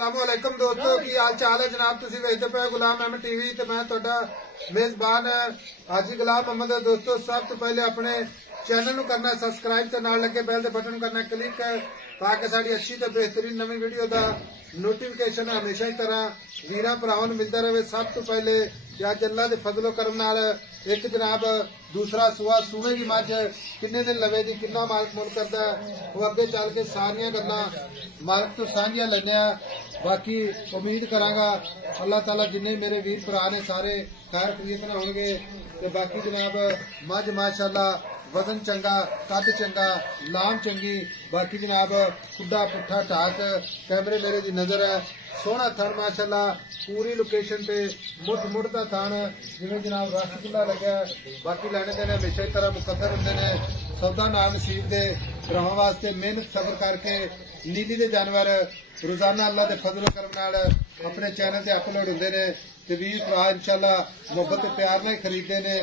अस्सलामुअलैकुम दोस्तों की हाल चाल है जनाब तुसी वेखदे पे गुलाम अहमद टीवी ते मैं तुहाडा मेजबान हाजी गुलाम अहमद है। दोस्तों सब तो पहले अपने चैनल नूं करना सबसक्राइब ते नाल लगे बैल दे बटन करना क्लिक ताकि साडी अच्छी ते बेहतरीन नवी वीडियो दा नोटिफिकेशन हमेशा ही तरह वीरां भरावां नूं मिलदा रहे। सब तो पहले अज अल्लाह दे फजलो करम नाल एक जनाब दूसरा सुआ सूवे की मझ किन्ने दिन लवे दी किन्ना मालक मुल करदा वो अगे चल के सारियां गल्लां मालक तो साझियां लैने। बाकी उम्मीद करांगा अल्लाह ताला जिन्ने मेरे वीर भरा ने सारे खैर खरीत होंगे। बाकी जनाब मझ माशाअल्लाह वजन चंगा कद चंगा लाम चंगी। बाकी जनाब खुदा पुट्ठा ढाक कैमरे मेरे दी नजर है सोहना थन माशाअल्लाह पूरी लोकेशन पे मुठ का थन जिवें जनाब रसगुल्ला लग्या। बाकी लैने देने हमेशा ही तरह मुकद्दर होंदे ने सौदा नाम नसीब दे भरावां वास्ते मेहनत सबर करके नीली दे जानवर रोजाना अल्लाह के फजलो करम नाल अपने चैनल से अपलोड होंदे ने ते वीर भरा इंशाअल्लाह मुहब्बत प्यार नाल खरीदते ने।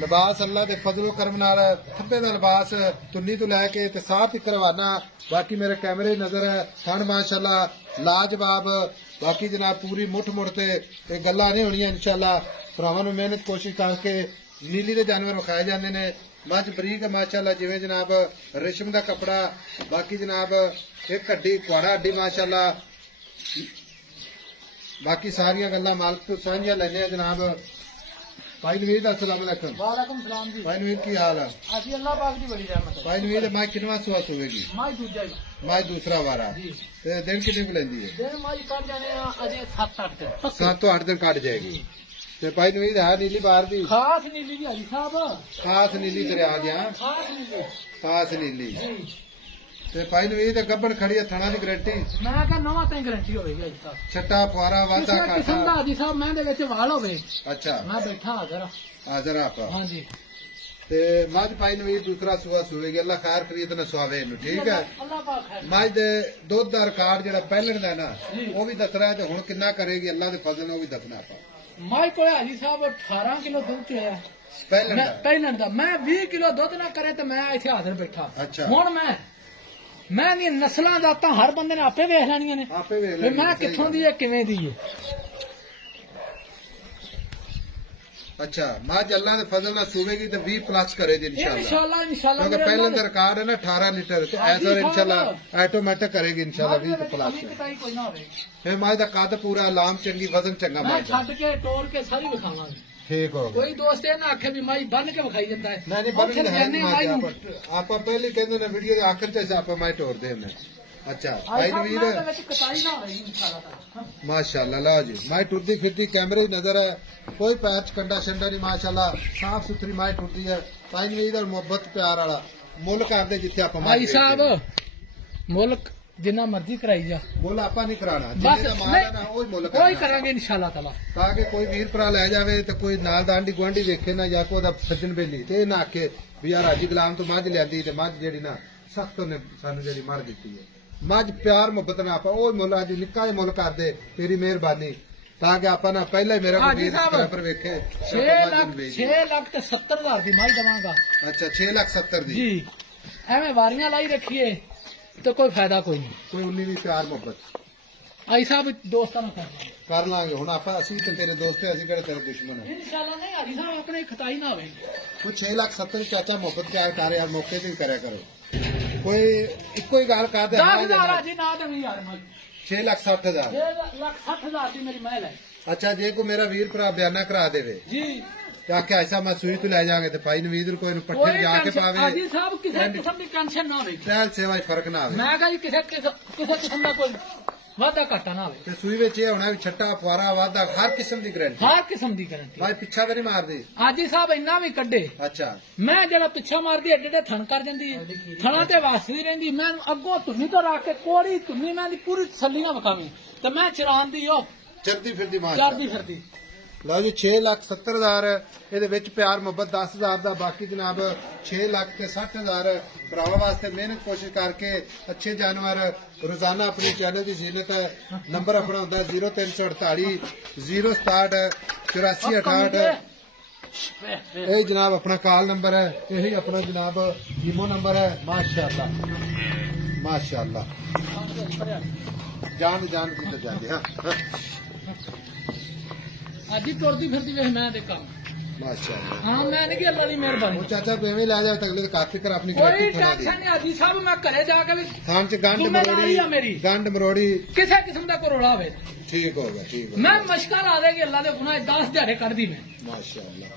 लिबास अल्लाह के फजलो करम नाल खब्बे दा लिबास तुन्नी तो लैके ते साह तक रवाना। बाकी मेरे कैमरे नजर है थन माशाअल्लाह लाजवाब। बाकी जनाब पूरी मुठ ते गल्लां नहीं होनियां इंशाअल्लाह भरावां नूं मेहनत कोशिश करके नीली दे जानवर विखाए जांदे ने। मझ बरीक माशाअल्लाह जिवें जनाब रेशम का कपड़ा। बाकी जनाब एक हड्डी कुआड़ा हड्डी माशाअल्लाह। बाकी सारियां गल्लां मालक तो साझियां लैने जनाब। भाई नवीद अस्सलाम वालेकुम। वालेकुम सलाम जी। भाई नवीद की हाल है? अजी अल्लाह पाक दी बड़ी रहमत है। भाई नवीद मां किनवा सुआ सुवेगी? माई दूजा ही। मां दूसरा वारा जी। ते दिन कितने को लेंदी है? दिन माई कर जाने अजे 7-8 दिन। 7 तो 8 दिन काट जाएगी। ते भाई नवीद है नीली बाहर दी खास नीली जी हाजी साहब। खास नीली दरिया गया खास नीली। खास नीली जी। ते भाई नवीद गब्बन खड़ी है थाना दी गारंटी मैं कहा नवा तई गारंटी होवेगी हाजी साहब। छट्टा फुआरा वादा किसी किस्म दा काटा। हाजी साहब मैं दे विच वाल होवे। अच्छा मैं बैठा हाजर हाजिर आप हां जी। ते मझ भाई नवीद दूसरा सुआ सुवेगी अल्लाह खैर खरीद न सुआवे इनू ठीक है। अल्लाह पाक है। मझ दे दुध दा रिकॉर्ड जेड़ा पहलण दा ना वो भी दसना है ते हुण किन्ना करेगी अल्लाह दे फजल नाल वो भी दसना है। माई कोले हाजी साहब 18 किलो दूध ते है पहलन दा। मैं 20 किलो दूध ना करे तो मैं इत्थे हाजिर बैठा। अच्छा हुण मैं दी नस्लां जातां हर बंदे ने आपे वेख लैणियां ने। आपे वेख मैं कित्थों दी है किवें दी है। अच्छा मझ अल्लाह दे फजल नाल सुवेगी तो 20 प्लस करेगी इंशाअल्लाह इंशाअल्लाह क्योंकि पहले का रिकॉर्ड है ना 18 लीटर तो ऐसा इंशाअल्लाह ऑटोमेटिक करेगी इंशाअल्लाह 20 प्लस। कोई ना होवे। फिर मझ दा कद पूरा लाम चंगी वजन चंगा मैं मझ दा छड्ड के टोर के सारी विखावांगे। ठीक हो गया। कोई दोस्त ये ना आखे भी माई बन के विखाई जाता है। नहीं बन के है आप पहले कहंदे ने वीडियो दे आखिर च आप मैं तोड़ देने। अच्छा भाई नवीद कटाई ना होवेगी इंशाअल्लाह। माशाअल्लाह लो जी माई टुरदी फिरदी कैमरे नजर है कोई पैर च कंडा शंडा नहीं माशाअल्लाह साफ सुथरी माई टुरदी है। भाई नवीद और मोहब्बत प्यार वाला मुल्क आंदे जिथे आप भाई साहब मुल्क जिन्ना मर्जी कराई जा मुल आपा नहीं कराना बस कोई कोई करांगे इंशाअल्लाह ताला ताकि कोई वीर भरा लै जावे तो कोई नाल दांडी गुआंढी वेखे ना या कोई सज्जन बेली ते ना आखे भी यार हाजी गुलाम तो मझ लियांदी ते मझ जेड़ी ना सख्त ने सानू जेड़ी मर दित्ती है। मझ प्यार मुहब्बत ना आपा ओ मुल अज निक्का जिहा मुल कर दे तेरी मेहरबानी ताकि आपा ना पहले मेरा पर वेखे 6,70,000 दी माई दवांगा। अच्छा 6,70,000 दी जी एवें वारियां लाई रखिए तो कोई फायदा कोई नहीं। कोई 19 भी प्यार मुहब्बत आई साहब दोस्तां नाल कर लांगे हुण आपा असीं ते तेरे दोस्त है असीं किहड़े तेरे दुश्मन है इंशाअल्लाह। नहीं हाजी साहब अपने खताई ना होवे। कोई 6,70,000 चाचा मुहब्बत प्यार कर यार मौके ते करे करो कोई इको ही गल कर दे 10,000 हाजी ना देवी यार मैं 6,60,000 6,60,000 दी मेरी महल है। अच्छा जे को मेरा वीर भरा बयाना करा देवे जी क्या ऐसा मैं सुई तो ले जाएंगे तो भाई नवीद कोई पट्टे जाके पावे हाजी साहब किसी किस्म की टेंशन ना होवे। ट्रायल सेवा फर्क ना आवे। मैं कहा किसी किस्म का कोई वादा घाटा ना होवे। सुई विच ये होना छट्टा फुआरा वादा हर किस्म की गारंटी हर किस्म की गारंटी। भाई पिछा तो नहीं मारदी हाजी साहब इन्ना भी कड्डे। अच्छा मैं जरा पिछा मारदी एडे थन कर जांदी थना ते वासदी रहंदी मैं अगों धुन्नी तो रख के कोड़ी धुन्नी मैं पूरी तसल्लियां विखावी तो मैं चरान दी ओ चलदी फिरदी मार चलदी फिरदी। लो जी 6,70,000 ये प्यार मुहब्बत 10,000 का बाकी जनाब 6,60,000 भरावां वास्ते मेहनत कोशिश करके अच्छे जानवर रोजाना अपनी चैनल की जीनत है। नंबर अपना होंदा 0348 067 8468 यही जनाब अपना कॉल नंबर है यही अपना जनाब ईमो नंबर है माशाअल्लाह। माशाअल्लाह जान जान की तो जाने हाँ ਅੱਜ ਹੀ ਤੁਰਦੀ ਫਿਰਦੀ ਵੇਖ ਮੈਂ ਦੇ ਕੰਮ माशाअल्लाह ਹਾਂ ਮੈਂ ਨਹੀਂ ਕਿ ਅੱਲਾ ਦੀ ਮਿਹਰਬਾਨੀ वो चाचा बेवे ला जाए अगले का फिक्र अपनी ਕੋਈ गलती थोड़ा दी ਟੈਨਸ਼ਨ ਨਹੀਂ ਆਦੀ ਸਾਹਿਬ ਮੈਂ ਘਰੇ ਜਾ ਕੇ ਵੀ थान च गंड ਜ਼ਿੰਮੇਵਾਰੀ ਆ ਮੇਰੀ। मरोड़ी गंड मरोड़ी ਕਿਸੇ ਕਿਸਮ ਦਾ ਕੋਈ ਰੌਲਾ ਹੋਵੇ ठीक होगा ਮੈਂ ਮਸ਼ਕਲ ਆ ਦੇਗੀ ਅੱਲਾ ਦੇ ਗੁਨਾਹ 10 ਦਿਹਾੜੇ ਕੱਢਦੀ ਮੈਂ माशाअल्लाह